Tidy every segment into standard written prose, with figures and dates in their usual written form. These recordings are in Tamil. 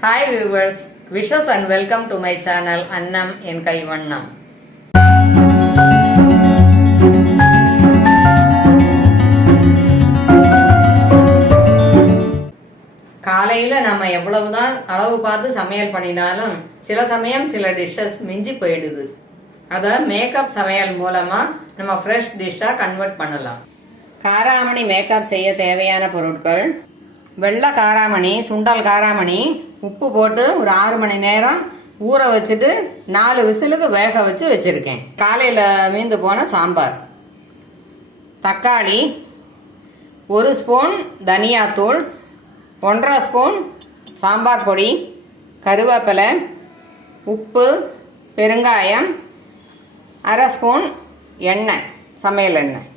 Hi viewers, wishes and welcome to my channel Annam en Kaivannam. காலையில் நம்ம எவ்வளவுதான் அளவு பார்த்து சமையல் பண்ணினாலும் சில சமயம் சில டிஷ்ஷஸ் மிஞ்சி போயிடுது. அதை மேக்கப் சமையல் மூலமாக நம்ம ஃப்ரெஷ் டிஷ்ஷாக கன்வெர்ட் பண்ணலாம். காராமணி மேக்கப் செய்ய தேவையான பொருட்கள்: வெள்ளை காராமணி, சுண்டல் காராமணி, உப்பு போட்டு ஒரு 6 மணி நேரம் ஊற வச்சுட்டு 4 விசிலுக்கு வேக வச்சு வச்சுருக்கேன். காலையில் மீந்து போன சாம்பார், தக்காளி, 1 ஸ்பூன் தனியாத்தூள், 1.5 ஸ்பூன் சாம்பார் பொடி, கருவேப்பிலை, உப்பு, பெருங்காயம், 1/2 ஸ்பூன் எண்ணெய், சமையல் எண்ணெய்.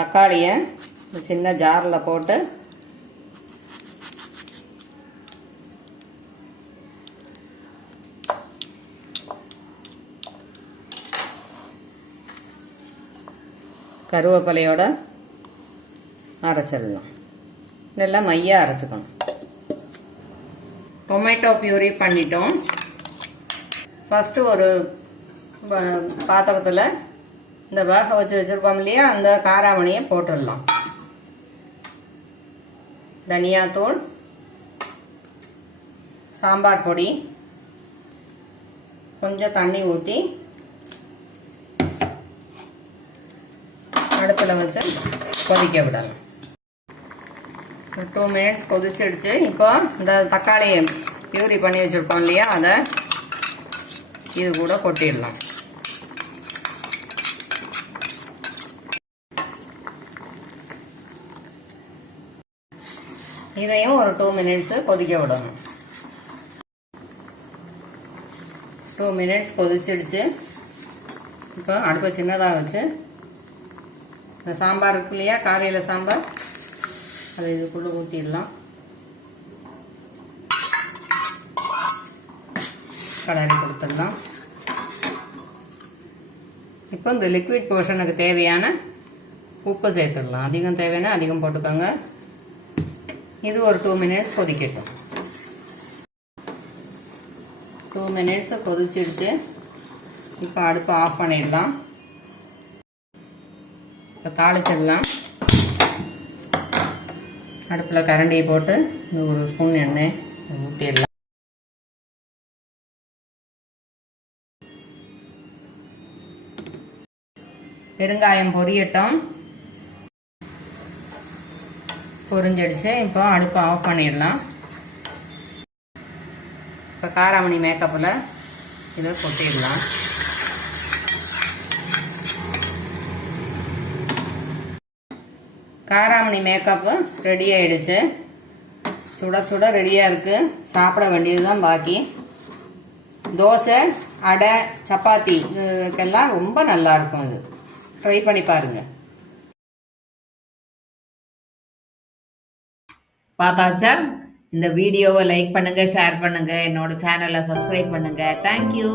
தக்காளியை சின்ன ஜாரில் போட்டு கருவேப்பிலையோட அரைச்சிடலாம். நல்லா மையாக அரைச்சிக்கணும். டொமேட்டோ பியூரி பண்ணிட்டோம். ஃபஸ்ட்டு ஒரு பாத்திரத்தில் இந்த வேக வச்சு வச்சுருக்கோம் இல்லையா, அந்த காராமணியை போட்டுடலாம். தனியாத்தூள், சாம்பார் பொடி, கொஞ்சம் தண்ணி ஊற்றி அடுப்பில் வச்சு கொதிக்க விடலாம். 2 மினிட்ஸ் கொதிச்சிடுச்சு. இப்போ இந்த தக்காளியை பியூரி பண்ணி வச்சுருக்கோம் இல்லையா, அதை இது கூட கொட்டிடலாம். இதையும் ஒரு 2 மினிட்ஸ் கொதிக்க விடணும். 2 மினிட்ஸ் கொதிச்சிடுச்சு. இப்போ அடுப்பை சின்னதாக வச்சு இந்த சாம்பார் இருக்கு இல்லையா, காலையில் சாம்பார், அதை இதுக்குள்ளே ஊற்றிடலாம். கலரி கொடுத்துடலாம். இப்போ இந்த லிக்விட் போர்ஷனுக்கு தேவையான உப்பு சேர்த்துடலாம். அதிகம் தேவைன்னா அதிகம் போட்டுக்கோங்க. இது ஒரு 2 மினிட்ஸ் கொதிக்கட்டும். 2 மினிட்ஸ் கொதிச்சிடுச்சு. இப்போ அடுப்பு ஆஃப் பண்ணிடலாம். இப்போ தாளிச்சிடலாம். அடுப்பில் கரண்டியை போட்டு 1 ஸ்பூன் எண்ணெய் ஊற்றிடலாம். பெருங்காயம் பொரியட்டும். பொரிஞ்சிடுச்சு. இப்போ அடுப்பை ஆஃப் பண்ணிடலாம். இப்போ காராமணி மேக்கப்பில் இதை கொட்டிடலாம். காராமணி மேக்கப்பு ரெடி ஆகிடுச்சு. சுட சுட ரெடியாக இருக்குது. சாப்பிட வேண்டியது தான் பாக்கி. தோசை, அடை, சப்பாத்தி இதுக்கெல்லாம் ரொம்ப நல்லாயிருக்கும். இது ட்ரை பண்ணி பாருங்கள். பார்த்தாச்சா? இந்த வீடியோவை லைக் பண்ணுங்கள், ஷேர் பண்ணுங்கள், என்னோட சேனலை சப்ஸ்கிரைப் பண்ணுங்கள். தேங்க்யூ.